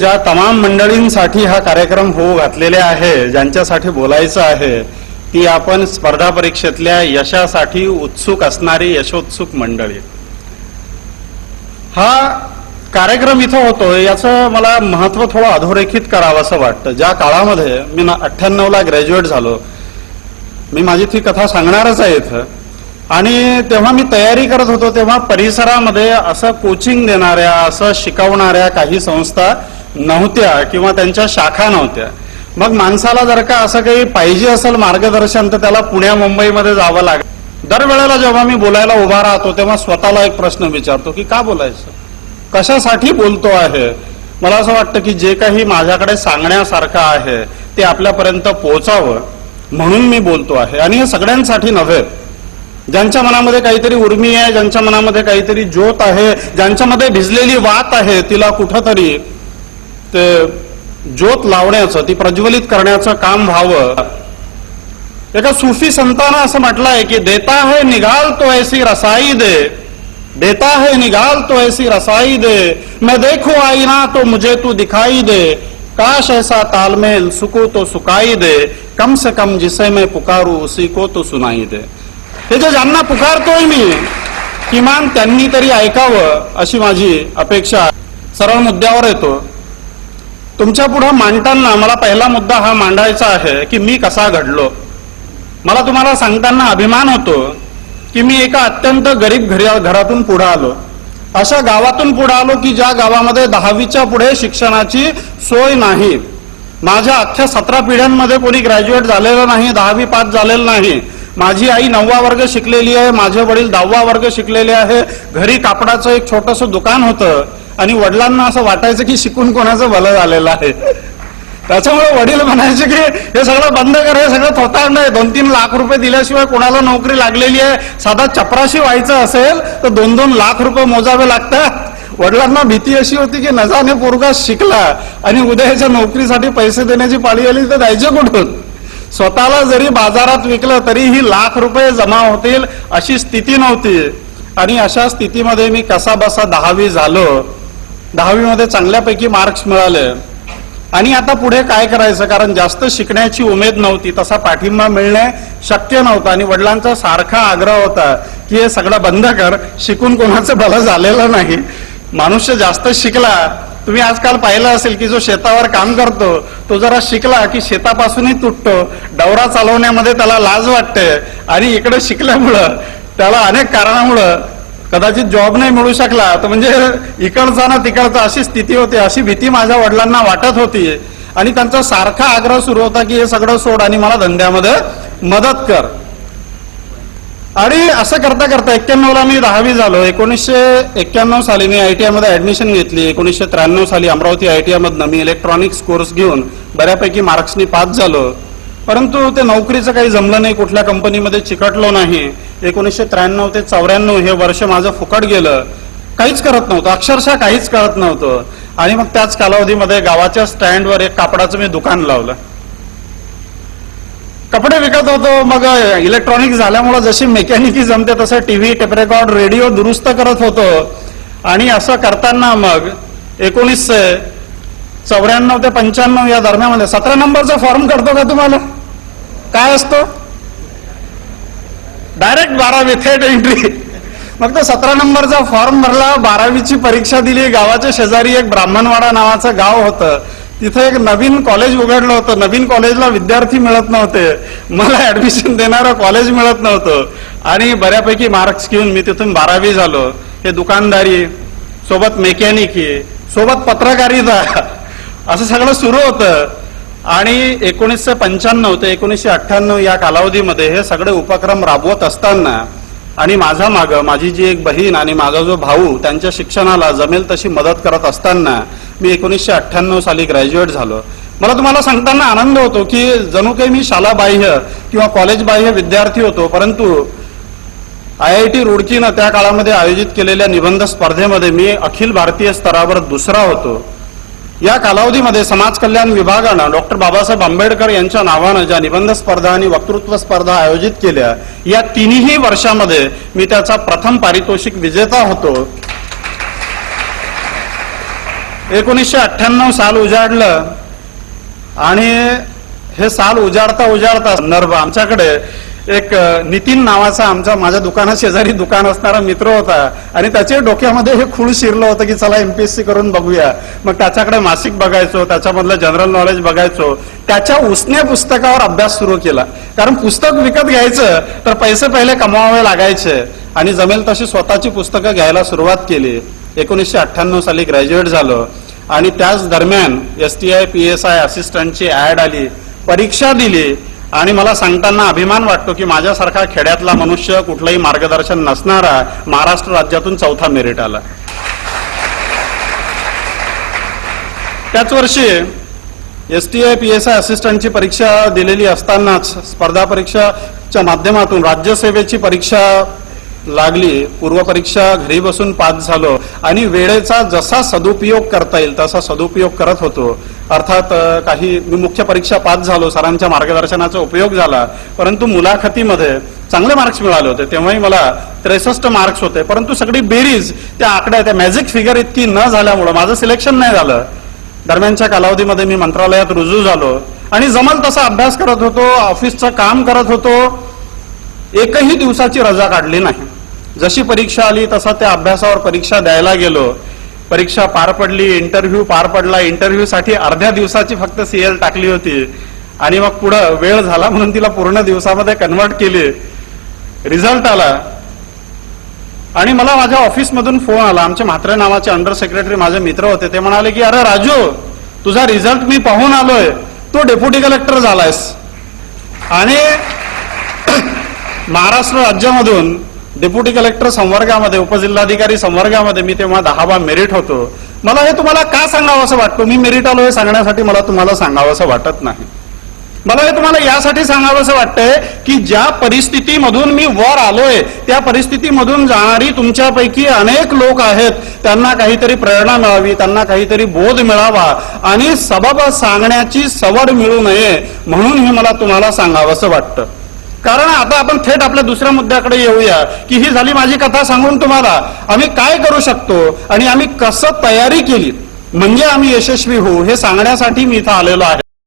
ज्या तमाम मंडळींसाठी हा कार्यक्रम होऊ घातलेले आहे, ज्यांच्यासाठी बोलायचं आहे, ती आपण स्पर्धा परीक्षेतल्या यशासाठी उत्सुक असणारी यशोत्सुक मंडळी. हा कार्यक्रम इथं होतोय याचं मला महत्त्व थोडं अधोरेखित करावं असं वाटतं. ज्या काळामध्ये मी 98ला ग्रॅज्युएट झालो, मी माझी ती कथा सांगणारच आहे इथं. आणि तेव्हा मी तयारी करत होतो, तेव्हा परिसरामध्ये असं कोचिंग देणाऱ्या, असं शिकवणाऱ्या काही संस्था नव्हत्या किंवा त्यांच्या शाखा नव्हत्या. मग माणसाला जर का असं काही पाहिजे असेल मार्गदर्शन, तर त्याला पुण्या मुंबईमध्ये जावं लागेल. दरवेळेला जेव्हा मी बोलायला उभा राहतो तेव्हा स्वतःला एक प्रश्न विचारतो की का बोलायचं, कशासाठी बोलतो आहे. मला असं वाटतं की जे काही माझ्याकडे सांगण्यासारखं आहे ते आपल्यापर्यंत पोहोचावं म्हणून मी बोलतो आहे. आणि हे सगळ्यांसाठी नव्हे. ज्यांच्या मनामध्ये काहीतरी उर्मी आहे, ज्यांच्या मनामध्ये काहीतरी ज्योत आहे, ज्यांच्यामध्ये भिजलेली वात आहे, तिला कुठंतरी ते ज्योत लावण्याचं, ती प्रज्वलित करण्याचं काम व्हावं. एका सूफी संतानं असं म्हटलंय की देता है निगाल तो ऐसी रसाई दे, देता है निगाल तो ऐसी रसाई दे, मैं देखूं आईना तो मुझे तू दिखाई दे, काश ऐसा तालमेल सुकू तो सुकाई दे, कम से कम जिसे मैं पुकारू उसी को तो सुनाई दे. हे जे ज्यांना पुकारतोय मी, किमान त्यांनी तरी ऐकावं अशी माझी अपेक्षा. सरळ मुद्द्यावर येतो. तुमच्या पुढे मांडताना मला पहिला मुद्दा हा मांडायचा आहे की मी कसा घडलो. मला तुम्हाला सांगताना अभिमान होतो की मी एका अत्यंत गरीब घरातून पुढे आलो. अशा गावातून पुढे आलो की ज्या गावामध्ये 10वीच्या पुढे शिक्षणाची सोय नाही. माझ्या अख्ख्या 17 पिढ्यांमध्ये कोणी ग्रॅज्युएट झालेलं नाही, 10वी पास झालेलं नाही. माझी आई 9वा वर्ग शिकलेली आहे, माझे वडील 10वा वर्ग शिकलेले आहे. घरी कापडाचं एक छोटंसं दुकान होतं आणि वडिलांना असं वाटायचं की शिकून कोणाचं भलं झालेलं आहे. त्याच्यामुळे वडील म्हणायचे की हे सगळं बंद कर, हे सगळं थोतांड आहे. 2-3 लाख रुपये दिल्याशिवाय कोणाला नोकरी लागलेली आहे. साधा चपराशी व्हायचं असेल तर 2-2 लाख रुपये मोजावे लागतात. वडिलांना भीती अशी होती की नजाने पोरगा शिकला आणि उद्याच्या नोकरीसाठी पैसे देण्याची पाळी आली तर द्यायचे कुठून. स्वतःला जरी बाजारात विकलं तरीही लाख रुपये जमा होतील अशी स्थिती नव्हती. आणि अशा स्थितीमध्ये मी कसा बसा 10वी झालो. 10वी मध्ये चांगल्यापैकी मार्क्स मिळाले. आणि आता पुढे काय करायचं, कारण जास्त शिकण्याची उमेद नव्हती, तसा पाठिंबा मिळणे शक्य नव्हतं. आणि वडिलांचा सारखा आग्रह होता की हे सगळं बंद कर, शिकून कोणाचं भलं झालेलं नाही. मनुष्य जास्त शिकला, तुम्ही आजकाल पाहिलं असेल की जो शेतावर काम करतो तो जरा शिकला की शेतापासूनही तुटतो. डवरा चालवण्यामध्ये त्याला लाज वाटते. आणि इकडे शिकल्यामुळं त्याला अनेक कारणामुळं कदाचित जॉब नाही मिळू शकला, तर म्हणजे इकडचा ना तिकडचा अशी स्थिती होती. अशी भीती माझ्या वडिलांना वाटत होती. आणि त्यांचा सारखा आग्रह सुरू होता की हे सगळं सोड आणि मला धंद्यामध्ये मदत कर. आणि असं करता करता 91ला मी 10वी झालो. 1991 साली मी ITI मध्ये ऍडमिशन घेतली. 1993 साली अमरावती ITI मधनं मी इलेक्ट्रॉनिक्स कोर्स घेऊन बऱ्यापैकी मार्क्सनी पास झालो. परंतु ते नोकरीचं काही जमलं नाही, कुठल्या कंपनीमध्ये चिकटलो नाही. 1993 ते 94 हे वर्ष माझं फुकट गेलं. काहीच करत नव्हतं, अक्षरशः काहीच करत नव्हतं. आणि मग त्याच कालावधीमध्ये गावाच्या स्टँडवर एक कापडाचं मी दुकान लावलं. कपडे विकत होतो. मग इलेक्ट्रॉनिक झाल्यामुळे जशी मेकॅनिकी जमते तसं TV, टेप रेकॉर्ड, रेडिओ दुरुस्त करत होतो. आणि असं करताना मग 1994 ते 95 या दरम्यान 17 नंबरचा फॉर्म करतो का तुम्हाला? काय असतो? डायरेक्ट 12वी थेट एंट्री. मग तो 17 नंबरचा फॉर्म भरला, 12वीची परीक्षा दिली. गावाच्या शेजारी एक ब्राह्मणवाडा नावाचं गाव होतं. तिथे एक नवीन कॉलेज उघडलं होतं. नवीन कॉलेजला विद्यार्थी मिळत नव्हते. मला ऍडमिशन देणारं कॉलेज मिळत नव्हतं. आणि बऱ्यापैकी मार्क्स घेऊन मी तिथून 12वी झालो. हे दुकानदारी सोबत मेकॅनिकी सोबत पत्रकारिता असं सगळं सुरू होतं. आणि 1995 ते 1998 या कालावधीमध्ये हे सगळे उपक्रम राबवत असताना आणि माझा मागं माझी जी एक बहीण आणि माझा जो भाऊ त्यांच्या शिक्षणाला जमेल तशी मदत करत असताना मी 1998 साली ग्रॅज्युएट झालो. मला तुम्हाला सांगताना आनंद होतो की जणू काही मी शाला बाह्य किंवा कॉलेज बाह्य विद्यार्थी होतो. परंतु IIT रुडकीनं त्या काळामध्ये आयोजित केलेल्या निबंध स्पर्धेमध्ये मी अखिल भारतीय स्तरावर दुसरा होतो. या कालावधीमध्ये समाज कल्याण विभागानं डॉक्टर बाबासाहेब आंबेडकर यांच्या नावानं ज्या निबंध स्पर्धा आणि वक्तृत्व स्पर्धा आयोजित केल्या, या तिन्ही वर्षामध्ये मी त्याचा प्रथम पारितोषिक विजेता होतो. 1998 साल उजाडलं आणि हे साल उजाडता संदर्भ आमच्याकडे एक नितीन नावाचा माझ्या दुकाना शेजारी दुकान असणारा मित्र होता आणि त्याच्या डोक्यामध्ये हे खूळ शिरलं होतं की चला एमपीएससी करून बघूया. मग त्याच्याकडे मासिक बघायचो, त्याच्यामधलं जनरल नॉलेज बघायचो, त्याच्या उसन्या पुस्तकावर अभ्यास सुरू केला. कारण पुस्तक विकत घ्यायचं तर पैसे पहिले कमवावे लागायचे आणि जमेल तशी स्वतःची पुस्तकं घ्यायला सुरुवात केली. 1998 साली ग्रॅज्युएट झालो आणि त्याच दरम्यान STI PSI असिस्टंटची ऍड आली, परीक्षा दिली आणि मला सांगताना अभिमान वाटतो की माझ्यासारखा खेड्यातला मनुष्य, कुठलंही मार्गदर्शन नसणारा, महाराष्ट्र राज्यातून 4था मेरिट आला. त्याच वर्षी STI PSI असिस्टंटची परीक्षा दिलेली असतानाच स्पर्धा परीक्षाच्या माध्यमातून राज्यसेवेची परीक्षा लागली. पूर्वपरीक्षा घरी बसून पास झालो आणि वेळेचा जसा सदुपयोग करता येईल तसा सदुपयोग करत होतो. अर्थात मी मुख्य परीक्षा पास झालो, सरांच्या मार्गदर्शनाचा उपयोग झाला, परंतु मुलाखतीमध्ये चांगले मार्क्स मिळाले होते. तेव्हाही मला 63 मार्क्स होते, परंतु सगळी बेरीज त्या आकड्या, त्या मॅजिक फिगर इतकी न झाल्यामुळे माझं सिलेक्शन नाही झालं. दरम्यानच्या कालावधीमध्ये मी मंत्रालयात रुजू झालो आणि जमल तसा अभ्यास करत होतो, ऑफिसचं काम करत होतो, एकही दिवसाची रजा काढली नाही. जशी परीक्षा आली तसा त्या अभ्यासावर परीक्षा द्यायला गेलो. परीक्षा पार पडली, इंटरव्ह्यू पार पडला. इंटरव्ह्यू साठी अर्ध्या दिवसाची फक्त CL टाकली होती आणि मग पुढं वेळ झाला म्हणून तिला पूर्ण दिवसामध्ये कन्वर्ट केली. रिझल्ट आला आणि मला माझ्या ऑफिसमधून फोन आला. आमचे म्हात्रे नावाचे अंडर सेक्रेटरी माझे मित्र होते. ते म्हणाले की अरे राजू, तुझा रिझल्ट मी पाहून आलोय, तू डेप्युटी कलेक्टर झालायस. आणि महाराष्ट्र राज्यामधून डेप्युटी कलेक्टर संवर्गामध्ये, उपजिल्हाधिकारी संवर्गामध्ये मी तेव्हा 10वा मेरिट होतो. मला हे तुम्हाला का सांगावं असं वाटतं? मी मेरिट आलो हे सांगण्यासाठी मला तुम्हाला सांगावं असं वाटत नाही. मला हे तुम्हाला यासाठी सांगावं असं वाटतंय की ज्या परिस्थितीमधून मी वर आलोय त्या परिस्थितीमधून जाणारी तुमच्यापैकी अनेक लोक आहेत, त्यांना काहीतरी प्रेरणा मिळावी, त्यांना काहीतरी बोध मिळावा आणि सबब सांगण्याची सवड मिळू नये म्हणून हे मला तुम्हाला सांगावं असं वाटतं. कारण आता आपण थेट आपल्या दुसऱ्या मुद्द्याकडे येऊया की ही झाली माझी कथा सांगून तुम्हाला आम्ही काय करू शकतो आणि आम्ही कसं तयारी केली म्हणजे आम्ही यशस्वी होऊ हे सांगण्यासाठी मी इथं आलेलो आहे.